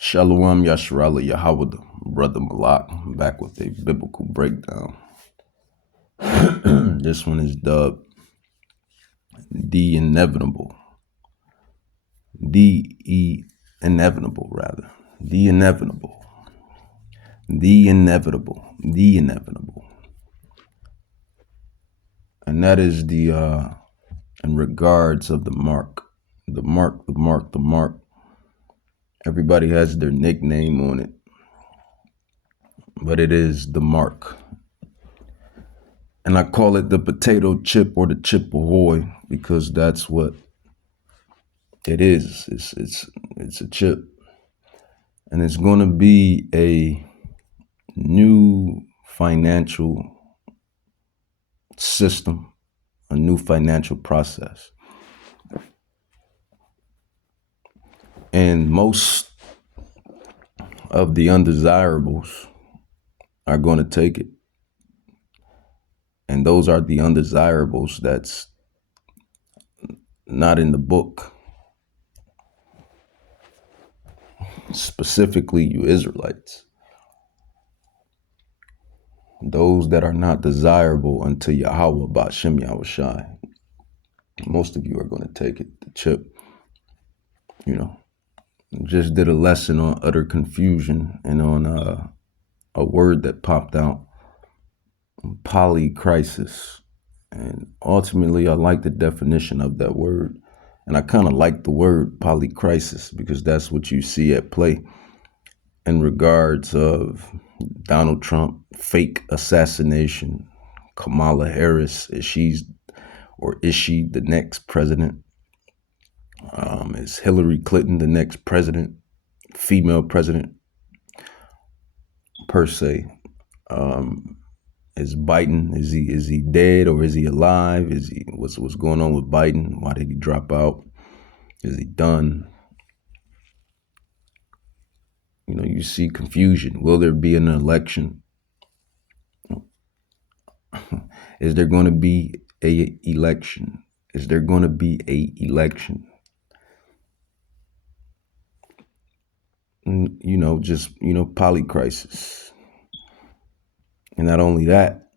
Shalom Yasharala Yahweh, Brother Malak, back with a biblical breakdown. This one is dubbed The Inevitable. The Inevitable, rather. The Inevitable. The Inevitable. The Inevitable. And that is in regards of the mark. The mark, the mark, the mark. Everybody has their nickname on it, but it is the mark. And I call it the potato chip or the chip ahoy because that's what it is. It's a chip. And it's going to be a new financial system, a new financial process. And most of the undesirables are going to take it. And those are the undesirables that's not in the book. Specifically, you Israelites. Those that are not desirable unto Yahweh Ba'Shem Yahushai. Most of you are going to take it, the chip. Just did a lesson on utter confusion and on a word that popped out, polycrisis. And ultimately, I like the definition of that word. And I kind of like the word polycrisis because that's what you see at play in regards of Donald Trump, fake assassination, Kamala Harris, is she the next president? Is Hillary Clinton the next president, female president, per se? Is Biden, is he dead or is he alive? What's going on with Biden? Why did he drop out? Is he done? You see confusion. Will there be an election? Is there going to be a election? Is there going to be a election? Polycrisis. And not only that,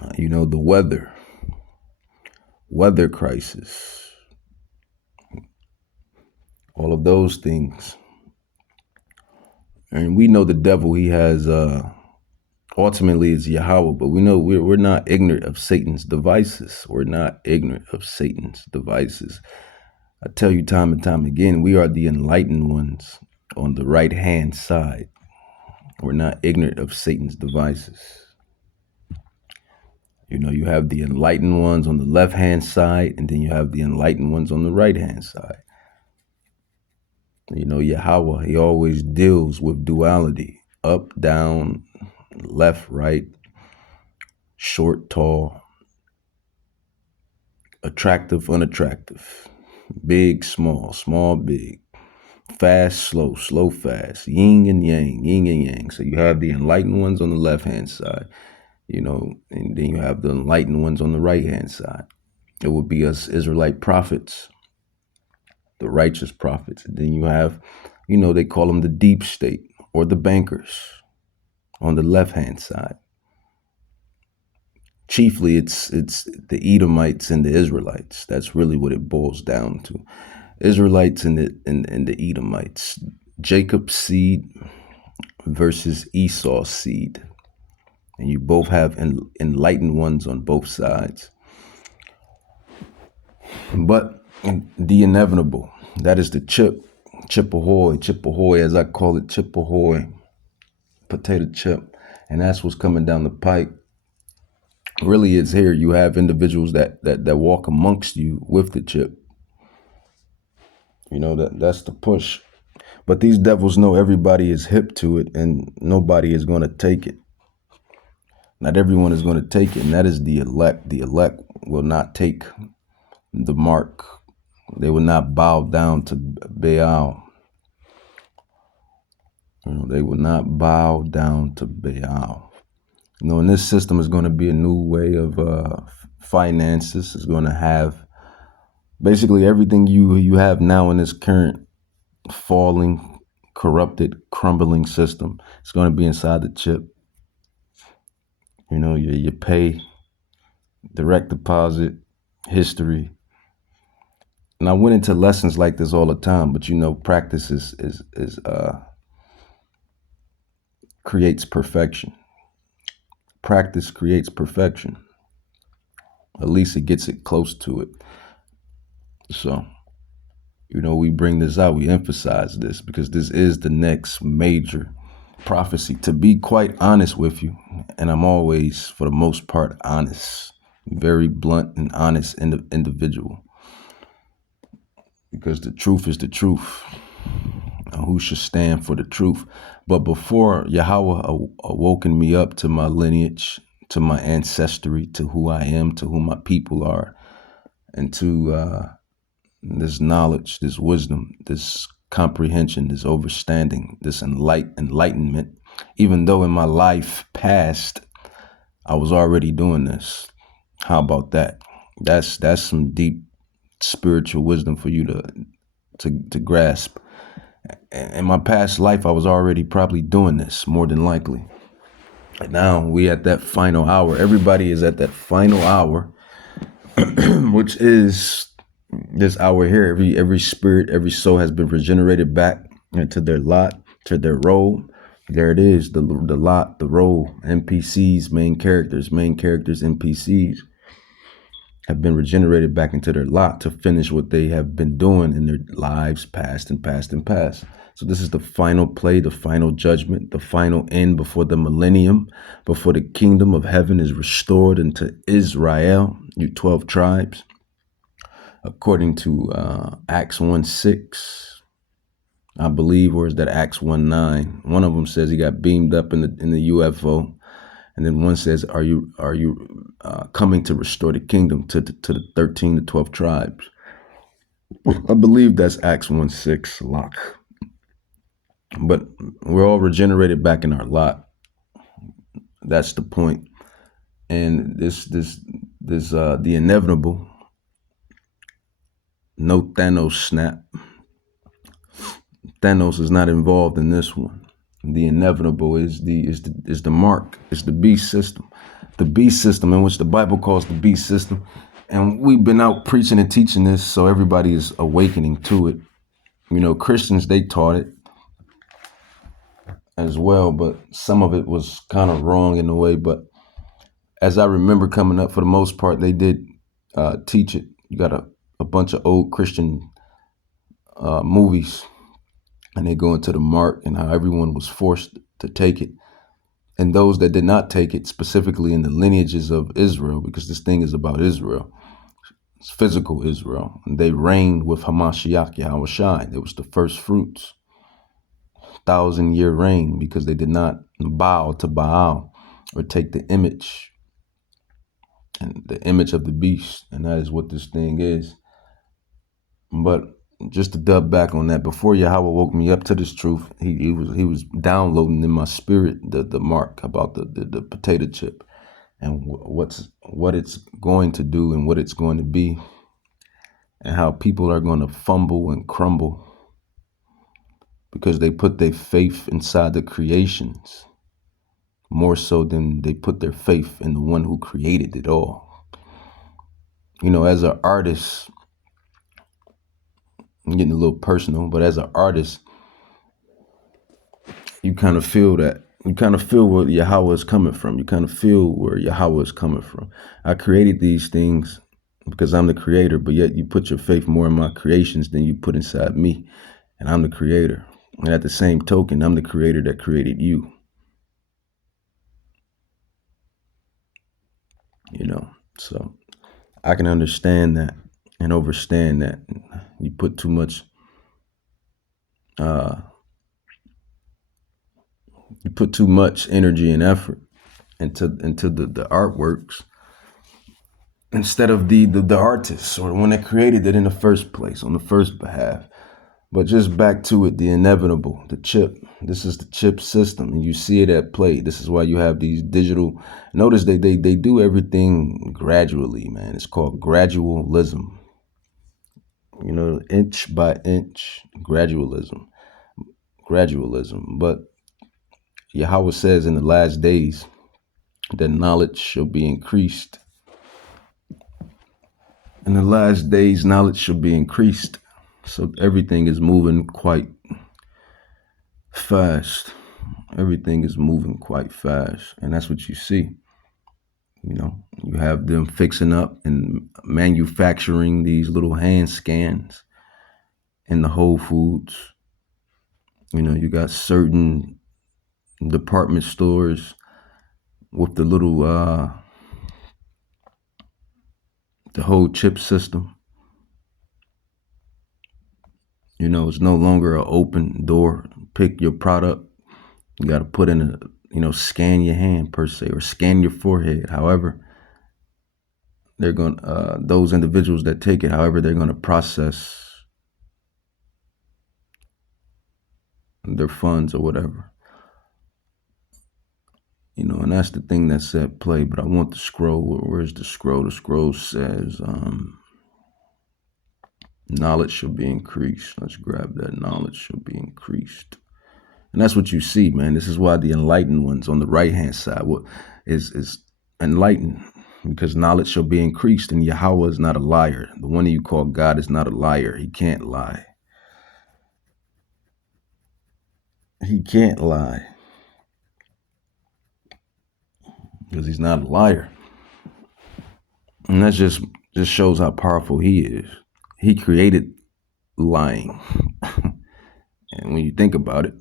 the weather crisis, all of those things. And we know the devil, he has, ultimately is Yahweh, but we know we're not ignorant of Satan's devices. We're not ignorant of Satan's devices. I tell you time and time again, we are the enlightened ones on the right-hand side. We're not ignorant of Satan's devices. You have the enlightened ones on the left-hand side, and then you have the enlightened ones on the right-hand side. Yahweh, he always deals with duality, up, down, left, right, short, tall, attractive, unattractive, big, small, small, big, fast, slow, slow, fast, yin and yang. So you have the enlightened ones on the left-hand side, and then you have the enlightened ones on the right-hand side. It would be us Israelite prophets, the righteous prophets. And then you have, they call them the deep state or the bankers on the left-hand side. Chiefly, it's the Edomites and the Israelites. That's really what it boils down to. Israelites and the Edomites. Jacob's seed versus Esau's seed. And you both have enlightened ones on both sides. But the inevitable, that is the chip ahoy, as I call it, chip ahoy, potato chip. And that's what's coming down the pike. Really, it's here. You have individuals that walk amongst you with the chip. That's the push. But these devils know everybody is hip to it and nobody is going to take it. Not everyone is going to take it, and that is the elect. The elect will not take the mark. They will not bow down to Baal. They will not bow down to Baal. And this system is going to be a new way of finances. It's going to have basically everything you have now in this current falling corrupted, crumbling system. It's going to be inside the chip. You know, your pay, direct deposit, history. And I went into lessons like this all the time, but you know, practice is creates perfection. Practice creates perfection. At least it gets it close to it. So, you know, we bring this out, we emphasize this because this is the next major prophecy. To be quite honest with you, and I'm always, for the most part, honest, very blunt and honest individual, because the truth is the truth. Who should stand for the truth? But before Yahweh awoken me up to my lineage, to my ancestry, to who I am, to who my people are, and to this knowledge, this wisdom, this comprehension, this understanding, this enlightenment, even though in my life past, I was already doing this. How about that? That's some deep spiritual wisdom for you to grasp. In my past life, I was already probably doing this, more than likely. And now we at that final hour. Everybody is at that final hour, which is this hour here. Every spirit, every soul has been regenerated back into their lot, to their role. There it is, the lot, the role, NPCs, main characters, NPCs have been regenerated back into their lot to finish what they have been doing in their lives past and past and past. So this is the final play, the final judgment, the final end before the millennium, before the kingdom of heaven is restored into Israel, you 12 tribes. According to Acts 1:6, I believe, or is that Acts 1:9? One of them says he got beamed up in the UFO. And then one says, are you coming to restore the kingdom to the 13 to 12 tribes? I believe that's Acts 1:6, lock. But we're all regenerated back in our lot. That's the point. And this the inevitable, no Thanos snap. Thanos is not involved in this one. The inevitable is the mark. It's the beast system. The beast system, in which the Bible calls the beast system. And we've been out preaching and teaching this, so everybody is awakening to it. You know, Christians, they taught it as well, but some of it was kind of wrong in a way. But as I remember coming up, for the most part, they did teach it. You got a bunch of old Christian movies, and they go into the mark and how everyone was forced to take it. And those that did not take it, specifically in the lineages of Israel, because this thing is about Israel, it's physical Israel, and they reigned with Hamashiach, Yahweh Shai. It was the first fruits, 1,000-year reign, because they did not bow to Baal or take the image and the image of the beast, and that is what this thing is. But just to dub back on that, before Yahweh woke me up to this truth, he was downloading in my spirit the mark about the potato chip and what it's going to do and what it's going to be, and how people are going to fumble and crumble because they put their faith inside the creations more so than they put their faith in the one who created it all. You know, as an artist, I'm getting a little personal, but as an artist, you kind of feel that. You kind of feel where Yahweh is coming from. You kind of feel where Yahweh is coming from. I created these things because I'm the creator, but yet you put your faith more in my creations than you put inside me, and I'm the creator. And at the same token, I'm the creator that created you. You know, so I can understand that and understand that. You put too much energy and effort into the artworks instead of the artists or the one that created it in the first place, on the first behalf. But just back to it, the inevitable, the chip. This is the chip system, and you see it at play. This is why you have these digital. Notice they do everything gradually, man. It's called gradualism. You know, inch by inch gradualism. gradualism. But Yahweh says in the last days that knowledge shall be increased. In the last days, knowledge shall be increased. So everything is moving quite fast. Everything is moving quite fast. And that's what you see. You have them fixing up and manufacturing these little hand scans in the Whole Foods. You got certain department stores with the little, the whole chip system. It's no longer an open door. Pick your product. You got to put in scan your hand per se, or scan your forehead. However, they're going those individuals that take it, however they're going to process their funds or whatever. And that's the thing that's at play. But I want the scroll. Where's the scroll? The scroll says, knowledge shall be increased. Let's grab that. Knowledge shall be increased. And that's what you see, man. This is why the enlightened ones on the right-hand side is enlightened, because knowledge shall be increased. And Yahweh is not a liar. The one that you call God is not a liar. He can't lie. He can't lie. Because he's not a liar. And that just shows how powerful he is. He created lying. And when you think about it,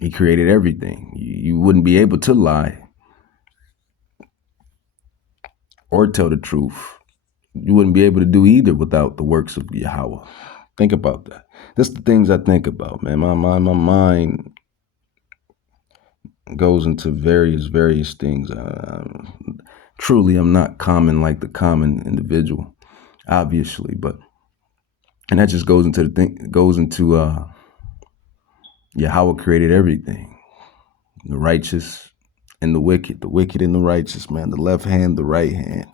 he created everything. You wouldn't be able to lie or tell the truth. You wouldn't be able to do either without the works of Yahweh. Think about that. That's the things I think about, man. My mind goes into various things. Truly, I'm not common like the common individual, obviously, and that just goes into Yahweh created everything, the righteous and the wicked and the righteous, man, the left hand, the right hand.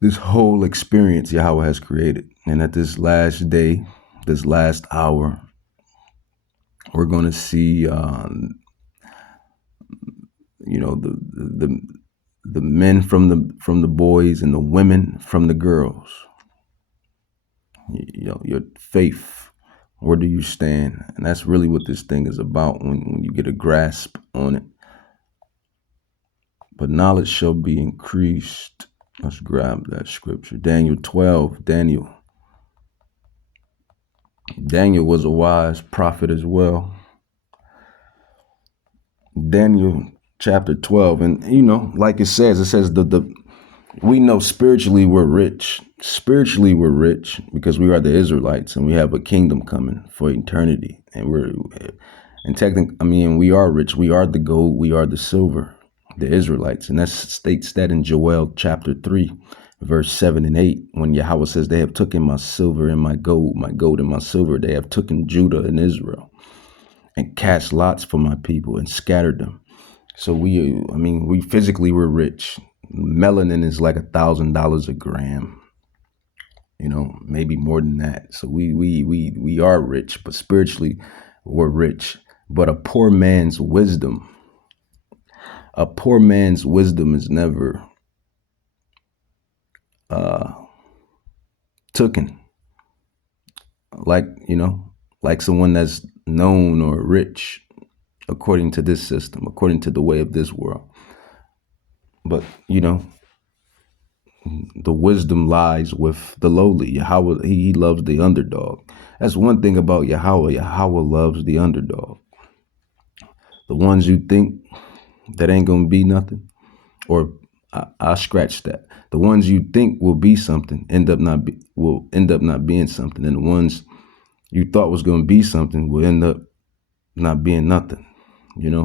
This whole experience Yahweh has created. And at this last day, this last hour, we're going to see, the men from the boys and the women from the girls. Your faith. Where do you stand? And that's really what this thing is about when you get a grasp on it. But knowledge shall be increased. Let's grab that scripture. Daniel 12. Daniel was a wise prophet as well. Daniel chapter 12. And, like it says we know spiritually we're rich. Spiritually we're rich because we are the Israelites and we have a kingdom coming for eternity. And we are rich. We are the gold. We are the silver, the Israelites. And that states that in Joel chapter 3, verse 7 and 8, when Yahweh says, they have taken my silver and my gold and my silver. They have taken Judah and Israel and cast lots for my people and scattered them. So we physically we're rich. Melanin is like $1,000 a gram, maybe more than that. So we are rich, but spiritually we're rich. But a poor man's wisdom is never taken. Like someone that's known or rich, according to this system, according to the way of this world. But, the wisdom lies with the lowly. Yahweh, he loves the underdog. That's one thing about Yahweh. Yahweh loves the underdog. The ones you think that ain't going to be nothing, or I scratch that. The ones you think will be something will end up not being something. And the ones you thought was going to be something will end up not being nothing.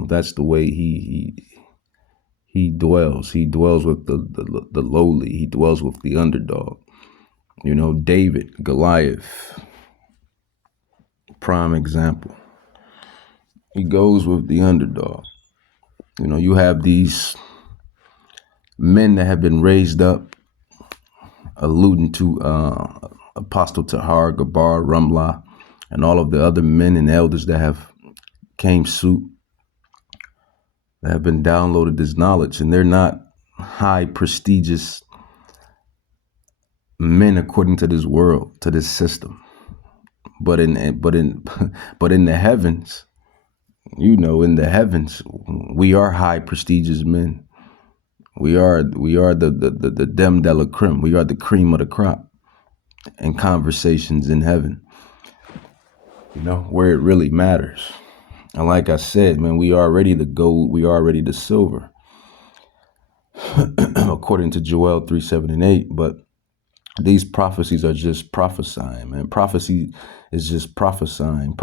That's the way he dwells. He dwells with the lowly. He dwells with the underdog. David, Goliath, prime example. He goes with the underdog. You have these men that have been raised up, alluding to Apostle Tahar, Gabar, Ramlah, and all of the other men and elders that have came suit, that have been downloaded this knowledge, and they're not high prestigious men according to this world, to this system. But but in the heavens, in the heavens, we are high prestigious men. We are the dem de la creme. We are the cream of the crop in conversations in heaven, where it really matters. And like I said, man, we are already the gold. We are already the silver, according to Joel 3, 7, and 8. But these prophecies are just prophesying, man. Prophecy is just prophesying.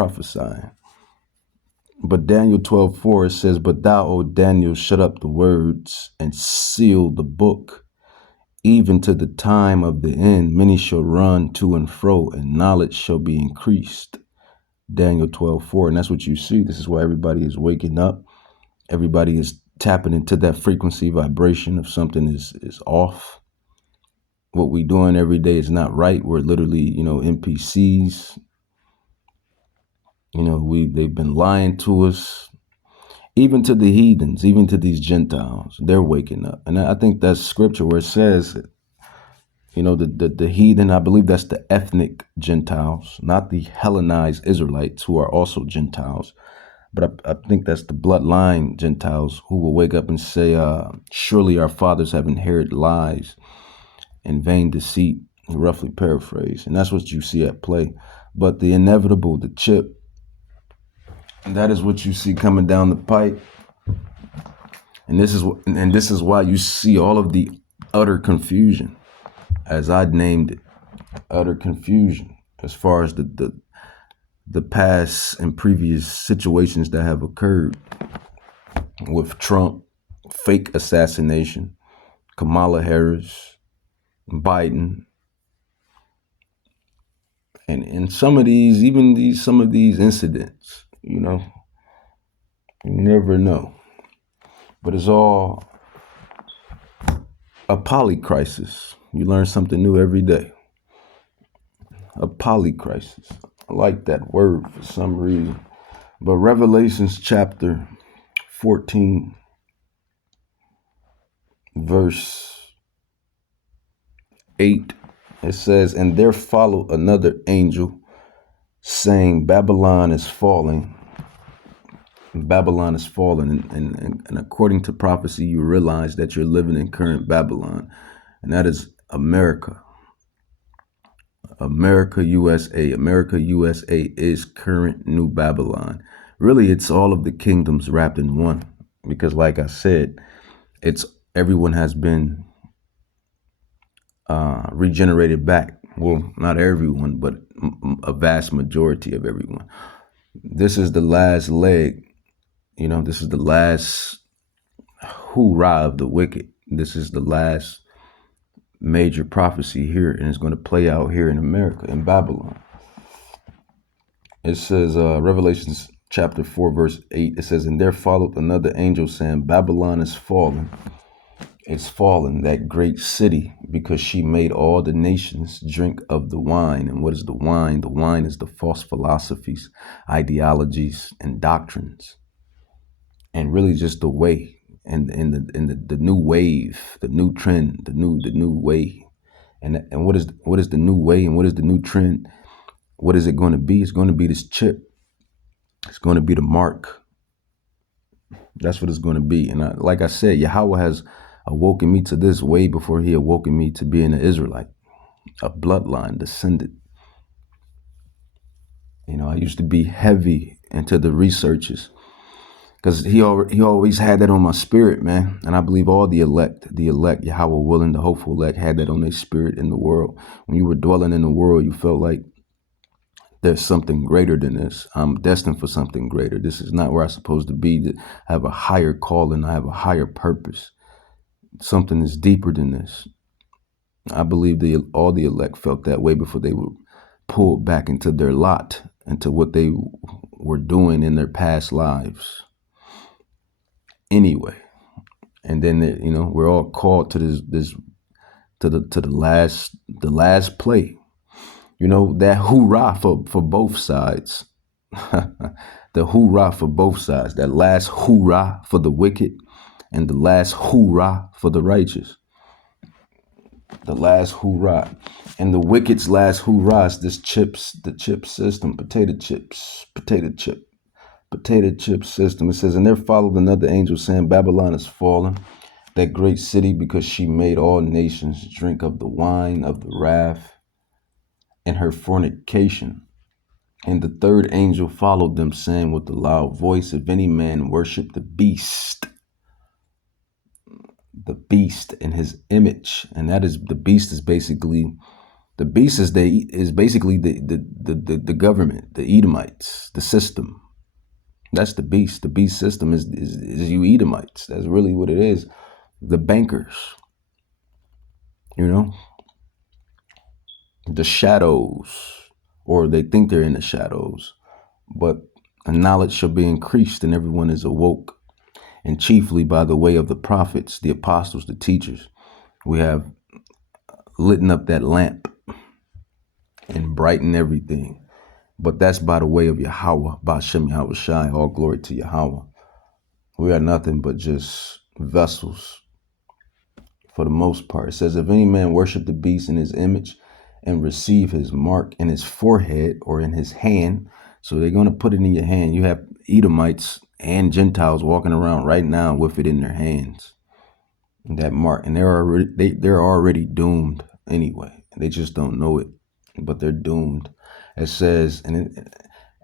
But Daniel 12:4, it says, "But thou, O Daniel, shut up the words and seal the book, even to the time of the end. Many shall run to and fro, and knowledge shall be increased." Daniel 12:4. And that's what you see. This is why everybody is waking up. Everybody is tapping into that frequency vibration of something is off. What we doing every day is not right. We're literally, NPCs. They've been lying to us. Even to the heathens, even to these Gentiles, they're waking up. And I think that's scripture where it says, the heathen, I believe that's the ethnic Gentiles, not the Hellenized Israelites who are also Gentiles. But I think that's the bloodline Gentiles who will wake up and say, surely our fathers have inherited lies and vain deceit, roughly paraphrase. And that's what you see at play. But the inevitable, the chip, that is what you see coming down the pipe. And this is why you see all of the utter confusion, as I named it, utter confusion, as far as the past and previous situations that have occurred with Trump, fake assassination, Kamala Harris, Biden, and some of these incidents, you never know. But it's all a polycrisis. You learn something new every day. A polycrisis. I like that word for some reason. But Revelations chapter 14, verse 8, it says, "And there followed another angel, saying, Babylon is falling. Babylon is fallen." And according to prophecy, you realize that you're living in current Babylon. And that is America. America, USA. America, USA is current New Babylon. Really, it's all of the kingdoms wrapped in one. Because like I said, everyone has been regenerated back. Well, not everyone, but a vast majority of everyone. This is the last leg. This is the last hoorah of the wicked. This is the last major prophecy here, and it's going to play out here in America, in Babylon. It says, Revelations chapter 4, verse 8, it says, "And there followed another angel saying, Babylon is fallen. It's fallen, that great city, because she made all the nations drink of the wine." And what is the wine? The wine is the false philosophies, ideologies, and doctrines. And really just the way, and the new wave, the new trend, the new way. And what is the new way, and what is the new trend? What is it going to be? It's going to be this chip. It's going to be the mark. That's what it's going to be. And like I said, Yahweh has awoken me to this way before he awoken me to being an Israelite, a bloodline descendant. I used to be heavy into the researches because he always had that on my spirit, man. And I believe all the elect, Yahweh willing, the hopeful elect, had that on their spirit in the world. When you were dwelling in the world, you felt like there's something greater than this. I'm destined for something greater. This is not where I'm supposed to be. I have a higher calling. I have a higher purpose. Something is deeper than this. I believe all the elect felt that way before they were pulled back into their lot, into what they were doing in their past lives. Anyway, and then we're all called to the last play. You know, that hoorah for both sides. The hoorah for both sides. That last hoorah for the wicked and the last hoorah for the righteous. The last hoorah. And the wicked's last hoorah is the chip system, potato chip system. It says, and there followed another angel saying, Babylon is fallen, that great city, because she made all nations drink of the wine of the wrath and her fornication. And the third angel followed them, saying with a loud voice, if any man worship the beast in his image, and that is the beast is basically the government, the Edomites, the system. That's the beast. The beast system is you Edomites. That's really what it is. The bankers, you know, the shadows, or they think they're in the shadows, but knowledge shall be increased, and everyone is awoke, and chiefly by the way of the prophets, the apostles, the teachers. We have lit up that lamp and brighten everything. But that's by the way of Yahweh, Ba'ashem Yahweh Shai, all glory to Yahweh. We are nothing but just vessels for the most part. It says, if any man worship the beast in his image and receive his mark in his forehead or in his hand, so they're going to put it in your hand. You have Edomites and Gentiles walking around right now with it in their hands, that mark, and they're already doomed anyway. They just don't know it, but they're doomed. It says, and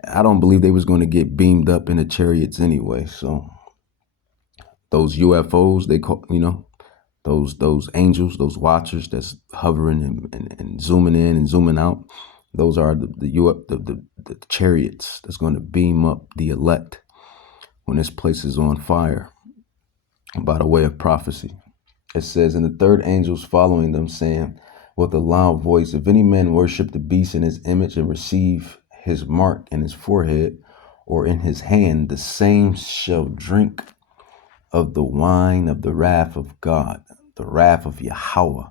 I don't believe they was going to get beamed up in the chariots anyway. So those UFOs, they call, you know, those angels, those watchers that's hovering and zooming in and zooming out. Those are the chariots that's going to beam up the elect when this place is on fire, by the way of prophecy. It says, and the third angel's following them, saying with a loud voice, if any man worship the beast in his image and receive his mark in his forehead or in his hand, the same shall drink of the wine of the wrath of God, the wrath of Yahweh,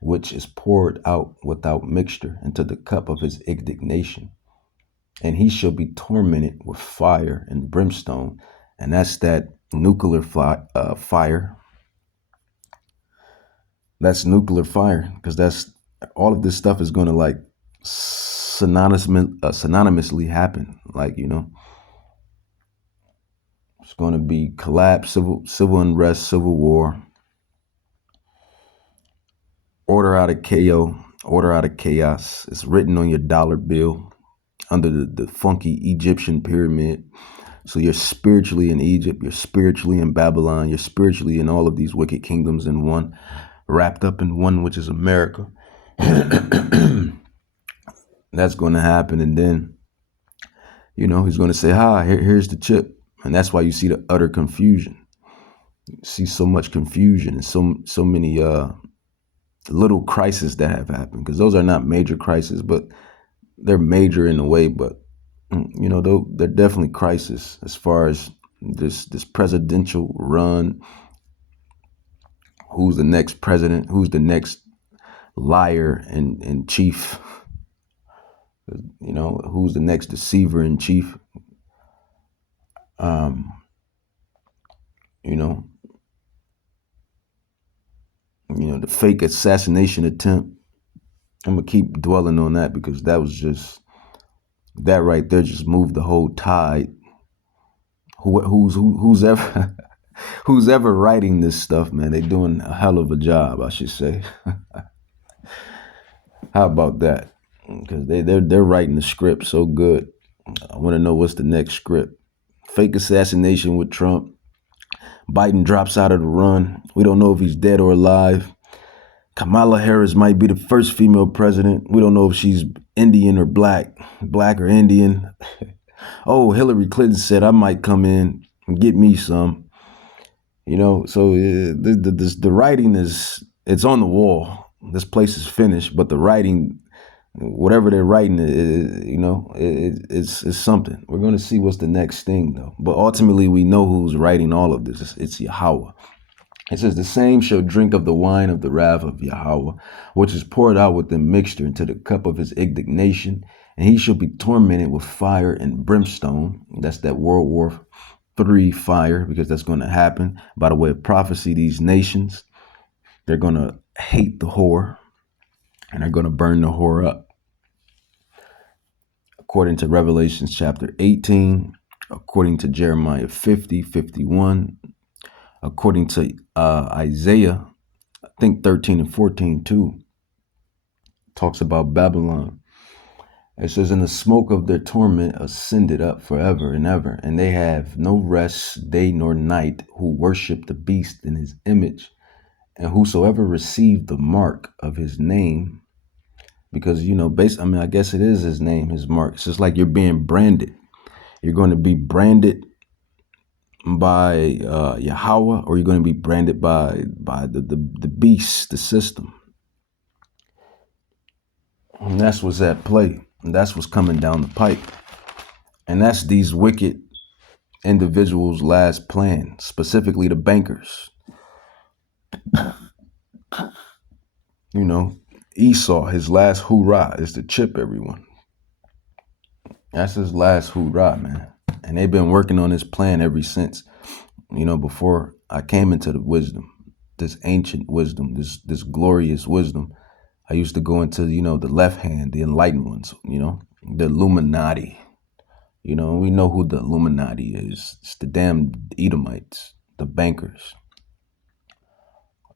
which is poured out without mixture into the cup of his indignation. And he shall be tormented with fire and brimstone. And that's that nuclear fire. That's nuclear fire, because that's all of this stuff is going to like synonymously happen. Like, you know, it's going to be collapse, civil unrest, civil war, order out of chaos. It's written on your dollar bill under the funky Egyptian pyramid. So you're spiritually in Egypt, you're spiritually in Babylon, you're spiritually in all of these wicked kingdoms in one, wrapped up in one, which is America. That's going to happen. And then, you know, he's going to say, here's the chip. And that's why you see the utter confusion. You see so much confusion and so many little crises that have happened, because those are not major crises, but they're major in a way. But, you know, they're definitely crisis as far as this presidential run. Who's the next president? Who's the next liar in chief? You know, who's the next deceiver in chief? You know, the fake assassination attempt. I'm gonna keep dwelling on that, because that right there just moved the whole tide. Who's ever who's ever writing this stuff, man? They doing a hell of a job, I should say. How about that? Because they're writing the script so good. I want to know what's the next script. Fake assassination with Trump. Biden drops out of the run. We don't know if he's dead or alive. Kamala Harris might be the first female president. We don't know if she's Indian or black or Indian. Oh, Hillary Clinton said I might come in and get me some. You know, so the writing it's on the wall. This place is finished, but the writing, whatever they're writing, you know, it's something. We're going to see what's the next thing, though. But ultimately, we know who's writing all of this. It's Yahweh. It says, the same shall drink of the wine of the wrath of Yahweh, which is poured out with the mixture into the cup of his indignation, and he shall be tormented with fire and brimstone. That's that World War III fire, because that's going to happen. By the way of prophecy, these nations, they're going to hate the whore, and they're going to burn the whore up. According to Revelation chapter 18, according to Jeremiah 50:51, according to Isaiah, I think 13 and 14 too, talks about Babylon. It says, and the smoke of their torment ascended up forever and ever, and they have no rest day nor night who worship the beast in his image, and whosoever received the mark of his name. Because, I guess it is his name, his mark. It's just like you're being branded. You're going to be branded by Yahweh, or you're going to be branded by the beast, the system. And that's what's at play. And that's what's coming down the pipe. And that's these wicked individuals' last plan, specifically the bankers. Esau, his last hoorah is to chip everyone. That's his last hoorah, man. And they've been working on this plan ever since, before I came into the wisdom, this ancient wisdom, this glorious wisdom. I used to go into, the left hand, the enlightened ones, the Illuminati. We know who the Illuminati is. It's the damn Edomites, the bankers,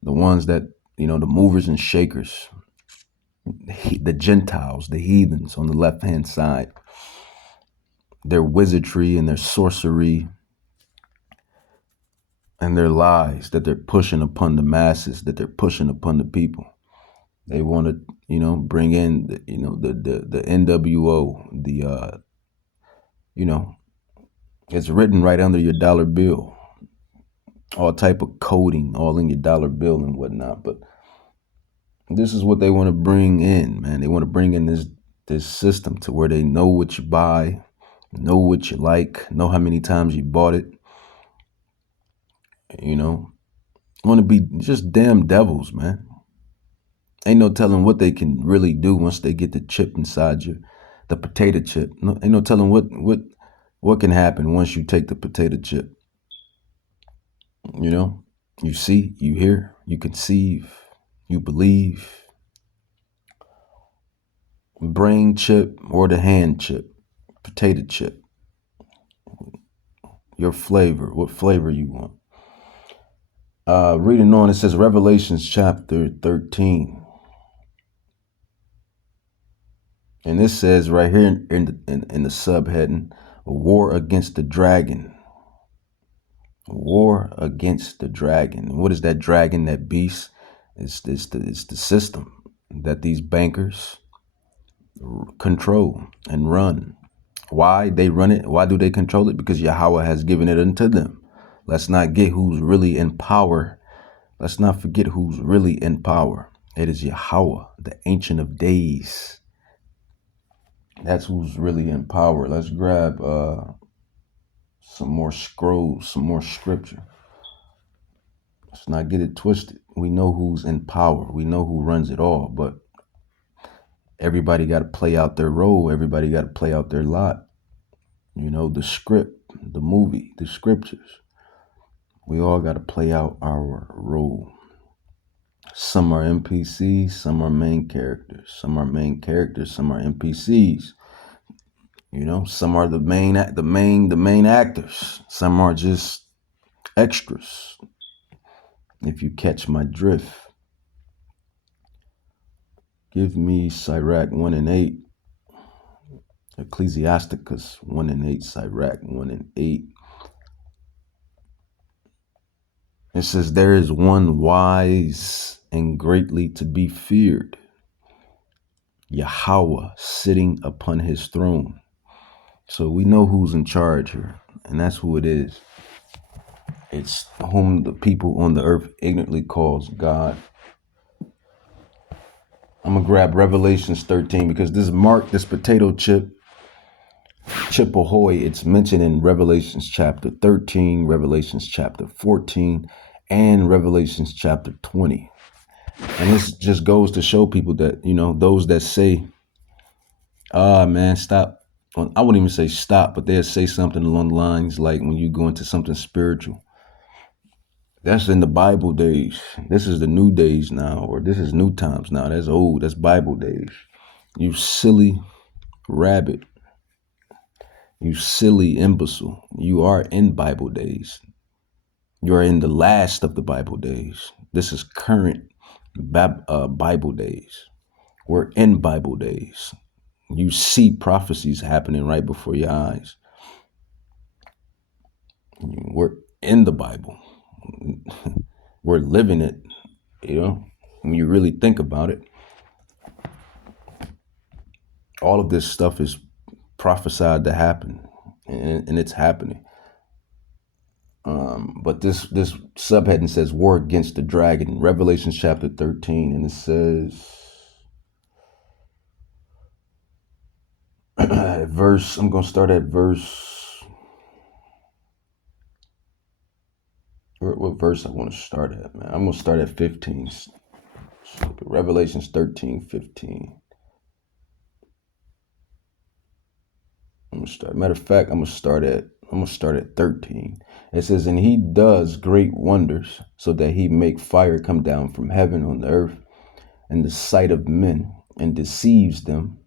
the ones that, the movers and shakers, the Gentiles, the heathens on the left-hand side, their wizardry and their sorcery and their lies that they're pushing upon the masses, that they're pushing upon the people. They want to, bring in, the NWO, it's written right under your dollar bill, all type of coding, all in your dollar bill and whatnot. But this is what they want to bring in, man. They want to bring in this system to where they know what you buy, know what you like, know how many times you bought it. Want to be just damn devils, man. Ain't no telling what they can really do once they get the chip inside you, the potato chip. No, ain't no telling what can happen once you take the potato chip. You see, you hear, you conceive, you believe. Brain chip or the hand chip, potato chip. Your flavor, what flavor you want. Reading on, it says Revelations chapter 13. And this says right here in the subheading, a war against the dragon. A war against the dragon. And what is that dragon, that beast? It's the system that these bankers control and run. Why they run it? Why do they control it? Because Yahweh has given it unto them. Let's not get who's really in power. Let's not forget who's really in power. It is Yahweh, the Ancient of Days. That's who's really in power. Let's grab some more scrolls, some more scripture. Let's not get it twisted. We know who's in power. We know who runs it all, but everybody got to play out their role. Everybody got to play out their lot. The script, the movie, the scriptures. We all got to play out our role. Some are NPCs, some are main characters. Some are main characters, some are NPCs. Some are the main actors. Some are just extras. If you catch my drift. Give me Sirach 1 and 8. Ecclesiasticus 1 and 8. Sirach 1 and 8. It says, there is one wise and greatly to be feared, Yahweh sitting upon his throne. So we know who's in charge here, and that's who it is. It's whom the people on the earth ignorantly calls God. I'm going to grab Revelations 13 because this potato chip ahoy, it's mentioned in Revelations chapter 13, Revelations chapter 14, and Revelations chapter 20. And this just goes to show people that, those that say, man, stop. Well, I wouldn't even say stop, but they'll say something along the lines like when you go into something spiritual. That's in the Bible days. This is the new days now, or this is new times now. That's old. That's Bible days. You silly rabbit. You silly imbecile. You are in Bible days. You are in the last of the Bible days. This is current Bible days. We're in Bible days. You see prophecies happening right before your eyes. We're in the Bible. We're living it, when you really think about it. All of this stuff is prophesied to happen, and it's happening. But this subheading says war against the dragon, Revelation chapter 13, and it says I'm going to start at verse, what verse I want to start at, man? I'm going to start at 15. Revelations 13:15. Matter of fact, I'm gonna start at 13. It says, and he does great wonders, so that he make fire come down from heaven on the earth in the sight of men, and deceives them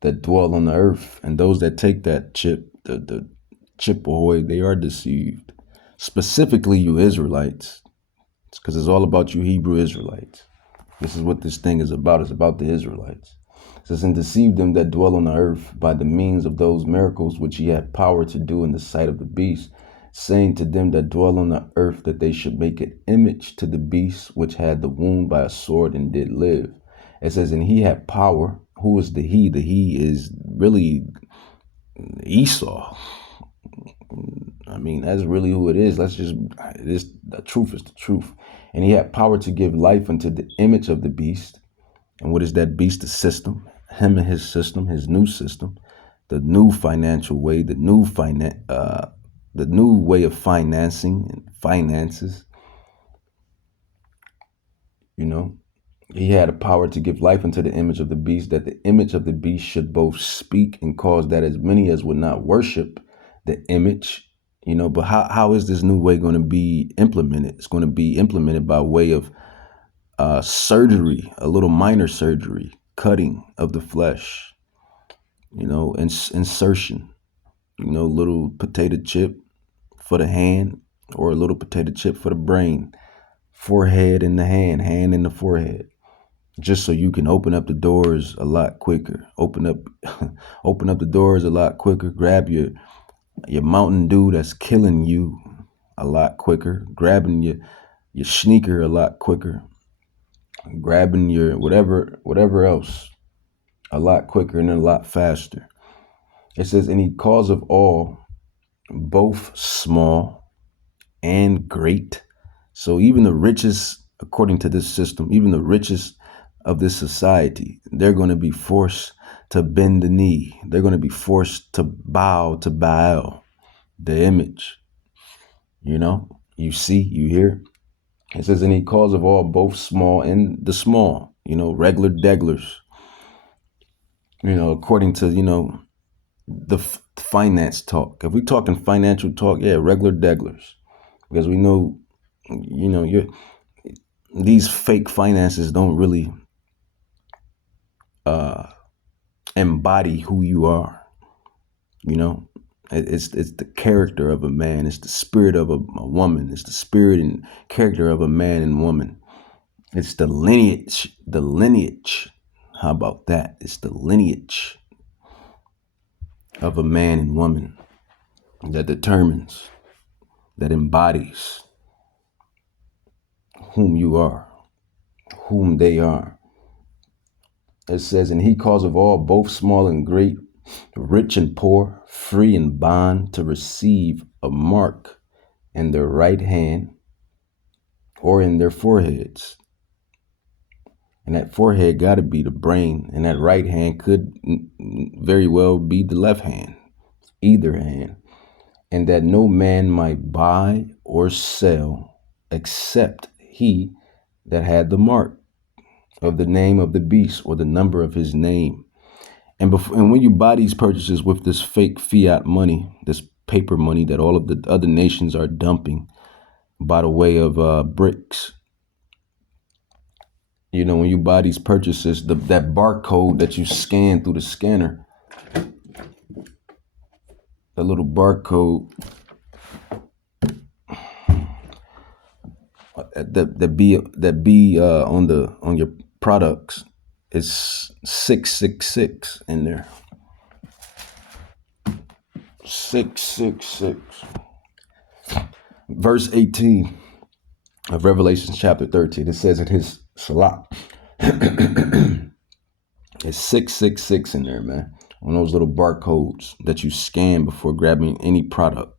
that dwell on the earth. And those that take that chip, the chip ahoy, they are deceived. Specifically you Israelites, because it's all about you Hebrew Israelites. This is what this thing is about. It's about the Israelites. It says, and deceive them that dwell on the earth by the means of those miracles which he had power to do in the sight of the beast, saying to them that dwell on the earth that they should make an image to the beast which had the wound by a sword and did live. It says, and he had power. Who is the he? The he is really Esau. I mean, that's really who it is. The truth is the truth. And he had power to give life unto the image of the beast. And what is that beast? The system. Him and his system, his new system, the new financial way, the new way of financing and finances. He had a power to give life unto the image of the beast, that the image of the beast should both speak and cause that as many as would not worship the image. But how is this new way going to be implemented? It's going to be implemented by way of surgery, a little minor surgery, cutting of the flesh, insertion, little potato chip for the hand, or a little potato chip for the brain, forehead in the hand in the forehead, just so you can open up the doors a lot quicker, open up the doors a lot quicker, grab your Mountain Dew that's killing you a lot quicker, grabbing your sneaker a lot quicker, grabbing your whatever else a lot quicker and a lot faster. It says, and he calls of all, both small and great. So even the richest, according to this system, even the richest of this society, they're going to be forced to bend the knee. They're going to be forced to bow to Baal, the image. You see, you hear. It says, and he calls of all, both small and the small, regular degglers, according to, the finance talk. If we're talking financial talk, yeah, regular degglers, because we know, these fake finances don't really embody who you are. It's the character of a man. It's the spirit of a woman. It's the spirit and character of a man and woman. It's the lineage. How about that? It's the lineage of a man and woman that determines, that embodies whom you are, whom they are. It says, and he calls of all, both small and great, rich and poor, free and bond, to receive a mark in their right hand or in their foreheads. And that forehead got to be the brain, and that right hand could very well be the left hand, either hand. And that no man might buy or sell except he that had the mark of the name of the beast or the number of his name. And when you buy these purchases with this fake fiat money, this paper money that all of the other nations are dumping by the way of bricks, you know, when you buy these purchases, that barcode that you scan through the scanner, the little barcode that be on your products is 666 in there. 666. Verse 18 of Revelation chapter 13. It says in his salat. It's 666 in there, man. On those little barcodes that you scan before grabbing any product.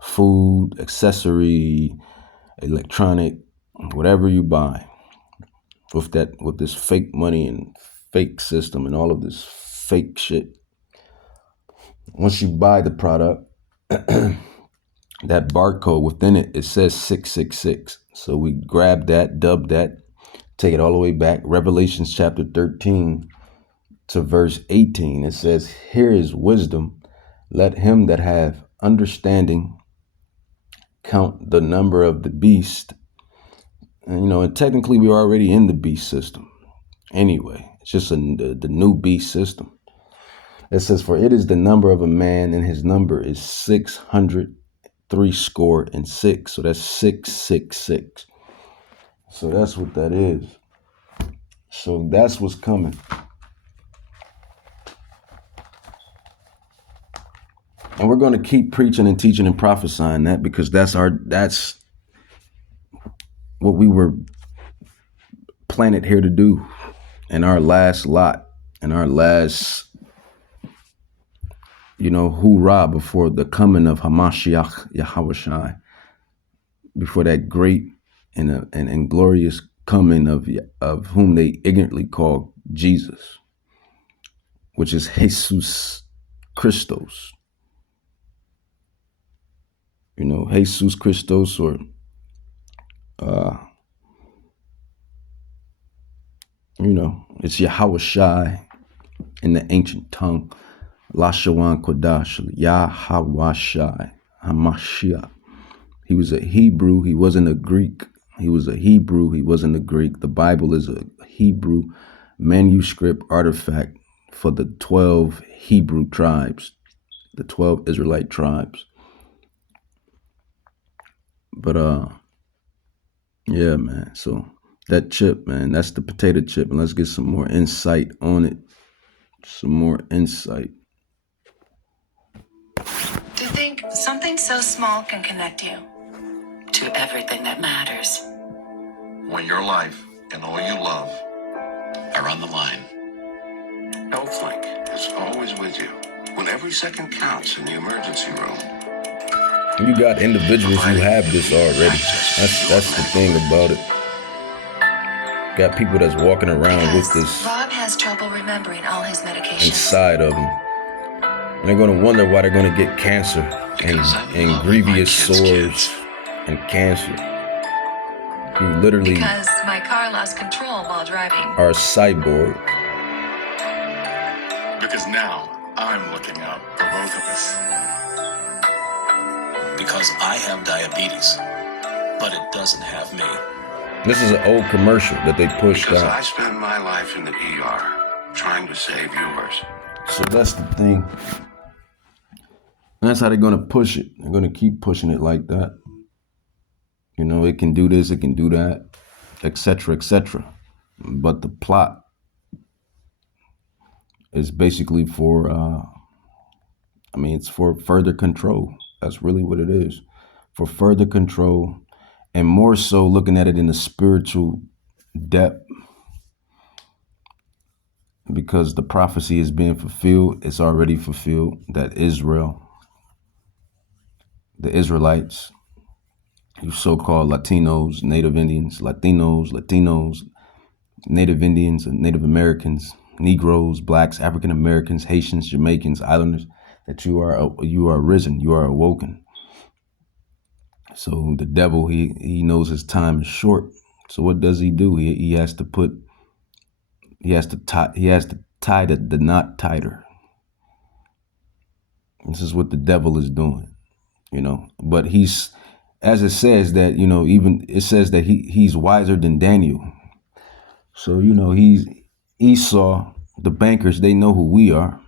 Food, accessory, electronic, whatever you buy. With this fake money and fake system and all of this fake shit. Once you buy the product, that barcode within it, it says 666. So we grab that, dub that, take it all the way back. Revelation chapter 13 to verse 18. It says, here is wisdom. Let him that have understanding count the number of the beast. And, you know, and technically we're already in the beast system. Anyway, it's just the new beast system. It says, for it is the number of a man, and his number is 666. So that's 666. So that's what that is. So that's what's coming. And we're going to keep preaching and teaching and prophesying that, because that's what we were planted here to do in our last lot, in our last, you know, hoorah, before the coming of Hamashiach Yahawashi, before that great and glorious coming of whom they ignorantly call Jesus, which is Jesus Christos. You know, Jesus Christos, or you know, it's Yahawashi in the ancient tongue. Lashawan Kodash, Yahawashi, Hamashiach. He was a Hebrew. He wasn't a Greek. He was a Hebrew. He wasn't a Greek. The Bible is a Hebrew manuscript artifact for the 12 Hebrew tribes, the 12 Israelite tribes. But yeah, man. So that chip, man, that's the potato chip, and let's get some more insight on it. Some more insight. To think something so small can connect you to everything that matters. When your life and all you love are on the line, HealthLink is always with you when every second counts in the emergency room. You got individuals who have this already. That's the thing about it. Got people that's walking around with this. Rob has trouble remembering all his medications inside of them. And they're going to wonder why they're going to get cancer and grievous sores and cancer. You literally because my car lost control while driving. Are a cyborg. Because now I'm looking out for both of us. Because I have diabetes, but it doesn't have me. This is an old commercial that they pushed because out. I spend my life in the ER trying to save yours. So that's the thing. And that's how they're going to push it. They're going to keep pushing it like that. You know, it can do this, it can do that, etc., etc. But the plot is basically for, it's for further control. That's really what it is. For further control, and more so looking at it in a spiritual depth, because the prophecy is being fulfilled. It's already fulfilled that Israel, the Israelites, you so-called Latinos, Native Indians, Latinos, Native Indians, and Native Americans, Negroes, Blacks, African Americans, Haitians, Jamaicans, Islanders, that you are risen, you are awoken. So the devil, he knows his time is short. So what does he do? He has to put he has to tie the knot tighter. This is what the devil is doing, But he's, as it says that, even it says that he's wiser than Daniel. So, he's Esau, the bankers, they know who we are,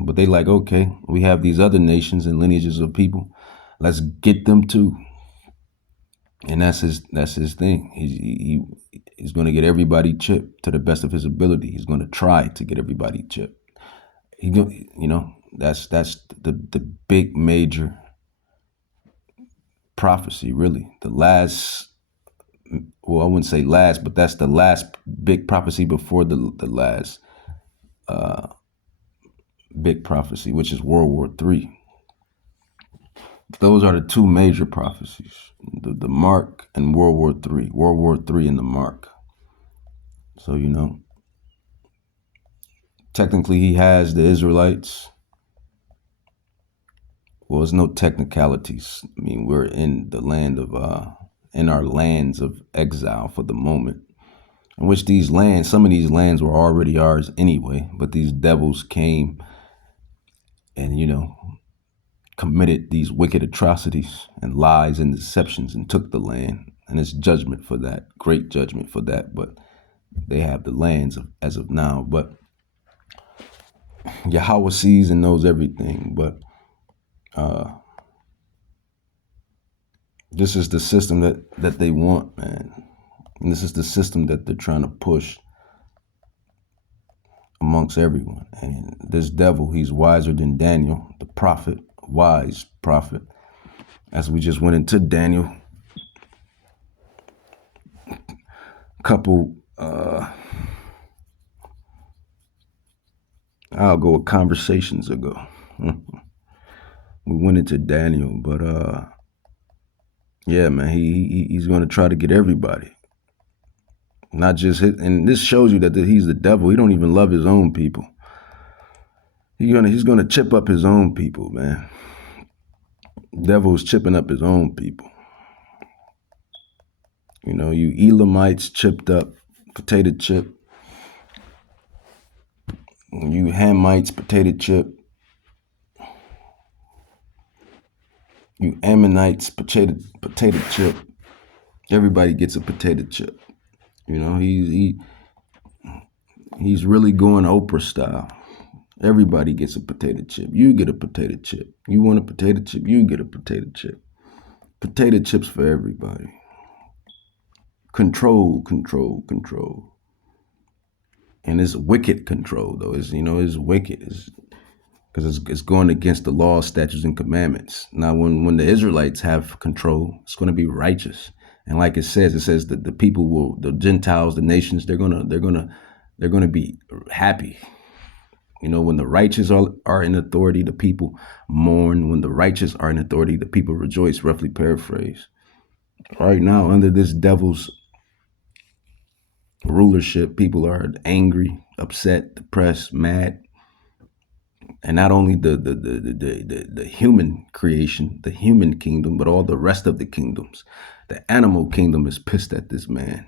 but they like, okay, we have these other nations and lineages of people. Let's get them too. And that's his thing. He's going to get everybody chipped to the best of his ability. He's going to try to get everybody chipped. That's the big major prophecy, really. The last, well, I wouldn't say last, but that's the last big prophecy before the last big prophecy, which is World War III. Those are the two major prophecies, the mark and World War III. World War III and the mark. So, technically he has the Israelites. Well, there's no technicalities. I mean, we're in the land of, in our lands of exile for the moment, in which some of these lands were already ours anyway, but these devils came and, committed these wicked atrocities and lies and deceptions and took the land. And it's judgment for that, great judgment for that. But they have the lands as of now. But Yahweh sees and knows everything. But this is the system that they want, man. And this is the system that they're trying to push amongst everyone. And this devil, he's wiser than Daniel, the prophet, wise prophet. As we just went into Daniel, couple, I'll go with conversations ago. We went into Daniel, but yeah, man, he's going to try to get everybody. Not just his, and this shows you that he's the devil. He don't even love his own people. He's gonna chip up his own people, man. Devil's chipping up his own people. You Elamites chipped up, potato chip. You Hamites, potato chip. You Ammonites, potato chip. Everybody gets a potato chip. He's really going Oprah style. Everybody gets a potato chip. You get a potato chip. You want a potato chip, you get a potato chip. Potato chips for everybody. Control. And it's wicked control, though. It's wicked. Because it's going against the law, statutes, and commandments. Now, when the Israelites have control, it's going to be righteous. And like it says that the people the Gentiles, the nations, they're gonna be happy. When the righteous are in authority, the people mourn. When the righteous are in authority, the people rejoice, roughly paraphrase. Right now, under this devil's rulership, people are angry, upset, depressed, mad. And not only the human creation, the human kingdom, but all the rest of the kingdoms. The animal kingdom is pissed at this man.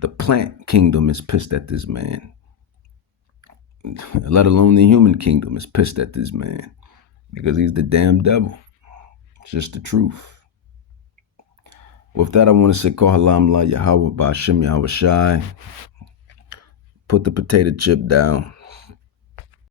The plant kingdom is pissed at this man. Let alone the human kingdom is pissed at this man. Because he's the damn devil. It's just the truth. With that, I want to say, Kohalam La Yahweh Ba'Shem Yahweh Shai. Put the potato chip down.